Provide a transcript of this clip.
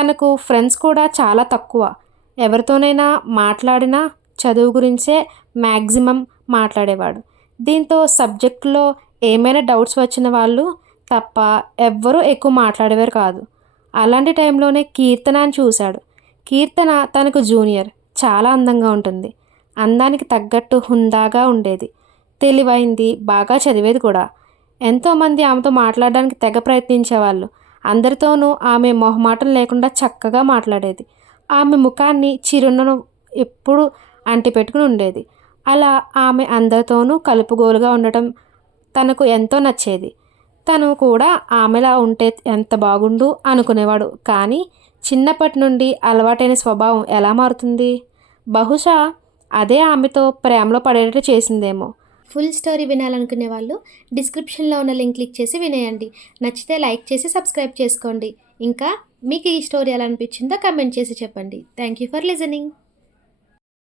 తనకు ఫ్రెండ్స్ కూడా చాలా తక్కువ. ఎవరితోనైనా మాట్లాడినా చదువు గురించే మ్యాక్సిమం మాట్లాడేవాడు. దీంతో సబ్జెక్టులో ఏమైనా డౌట్స్ వచ్చిన వాళ్ళు తప్ప ఎవ్వరూ ఎక్కువ మాట్లాడేవారు కాదు. అలాంటి టైంలోనే కీర్తనని చూశాడు. కీర్తన తనకు జూనియర్. చాలా అందంగా ఉంటుంది. అందానికి తగ్గట్టు హుందాగా ఉండేది. తెలివైంది, బాగా చదివేది కూడా. ఎంతోమంది ఆమెతో మాట్లాడడానికి తెగ ప్రయత్నించేవాళ్ళు. అందరితోనూ ఆమె మొహమాటం లేకుండా చక్కగా మాట్లాడేది. ఆమె ముఖాన్ని చిరునవ్వు ఎప్పుడూ అంటిపెట్టుకుని ఉండేది. అలా ఆమె అందరితోనూ కలుపుగోలుగా ఉండటం తనకు ఎంతో నచ్చేది. తను కూడా ఆమెలా ఉంటే ఎంత బాగుండు అనుకునేవాడు. కానీ చిన్నప్పటి నుండి అలవాటైన స్వభావం ఎలా మారుతుంది? బహుశా అదే ఆమెతో ప్రేమలో పడేటట్టు చేసిందేమో. ఫుల్ స్టోరీ వినాలనుకునే వాళ్ళు డిస్క్రిప్షన్లో ఉన్న లింక్ క్లిక్ చేసి వినేయండి. నచ్చితే లైక్ చేసి సబ్స్క్రైబ్ చేసుకోండి. ఇంకా మీకు ఈ స్టోరీ ఎలా అనిపించిందో కమెంట్ చేసి చెప్పండి. Thank you for listening.